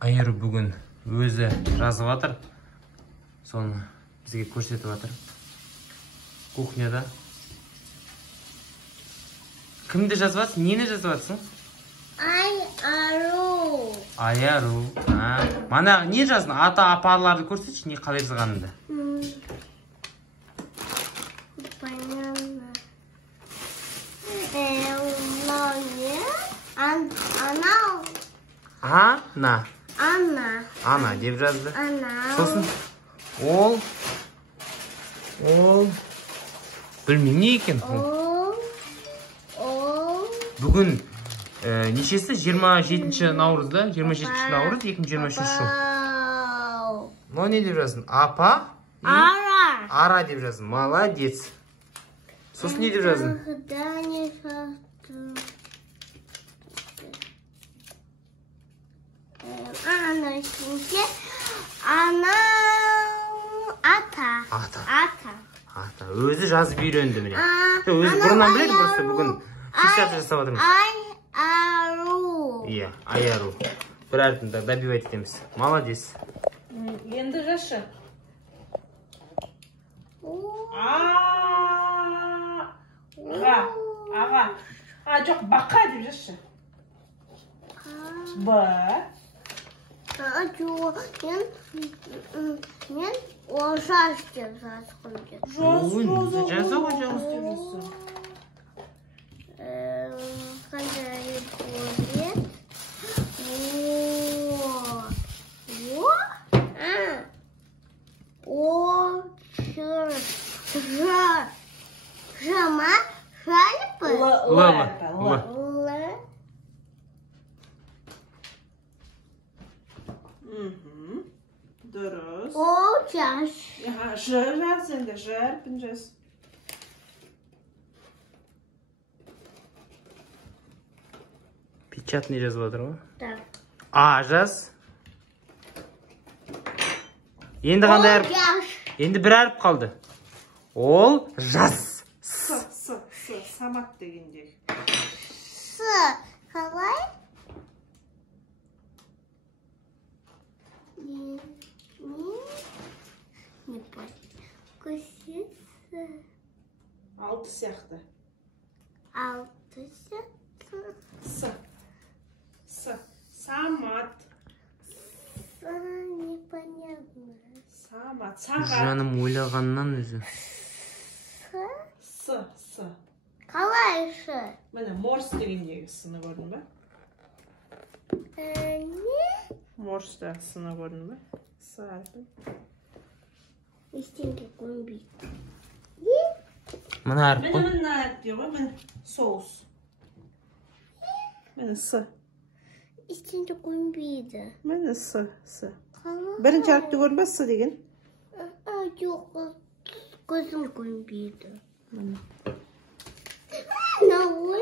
Айыр бүгін өзі жазып жатыр. Соны бізге көрсетіп жатыр. Кухняда. Кімді жазып жатсың? Нені жазып жатсың? Айару. Айару. Мана не жаздың? Ата апаларды көрсетші, не қалай жазғаныңды. Понятно. Ана. Ана деп жазды. Ана. Сосын ол білмеймін не екен. Бүгін нешесі? 27 наурызда, 27 наурыз 2023 жыл. Но не деп жаздың? Апа? Ара деп жаздың. Молодец. Сосын не деп жаздың? Ата. Өзі жазып үйренді міне. Өзі бұрыннан біледі, просто бүгін фиксация жасап отырмыз. Айару. Иә, айару. Бір әрпін добивать етеміз. Молодец. Енді жазшы. Аға. Жоқ, бақа деп жазшы. Мен ожас деп жазғым келді. Жаза ғой жауыз деп жазсын. Қандай будет? Dürüst. Ожас. Ya, jaz sen de harfin jaz. Печатный жазып жатыр ғой. Так. Жаз. Енді қандай әріп? Енді бір әріп қалды. Ол жаз. Самат дегендей. Қалай? Не понял. Көсесі. 6 сияқты. 6 сияқты. Самат. Непонятно. Самат. Сағат. Жаным ойлағаннан өзі. Қалай шы? Міне, морс дегендегі сыны көрдің бе? Не? Морс да сыны көрдің бе? Әрпін. Ештеңке көрінбейді. Мына әріп қой. Міне әріп де ғой, міне соус. Міне Ештеңке көрінбейді. Міне Қалай? Бірінші әріпті көрдің бе, деген? Жоқ, көзім көрінбейді. Міне. Науы?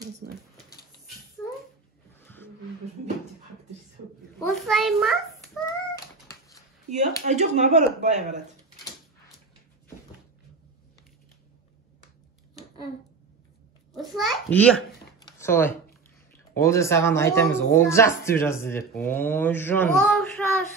Не знаю. Осылай ма? Жоқ, наоборот, бая қарады. Осылай? Иә, солай. Ол же саған айтамыз, ол жас деп жазды деп. Ой, жан. Ол жас.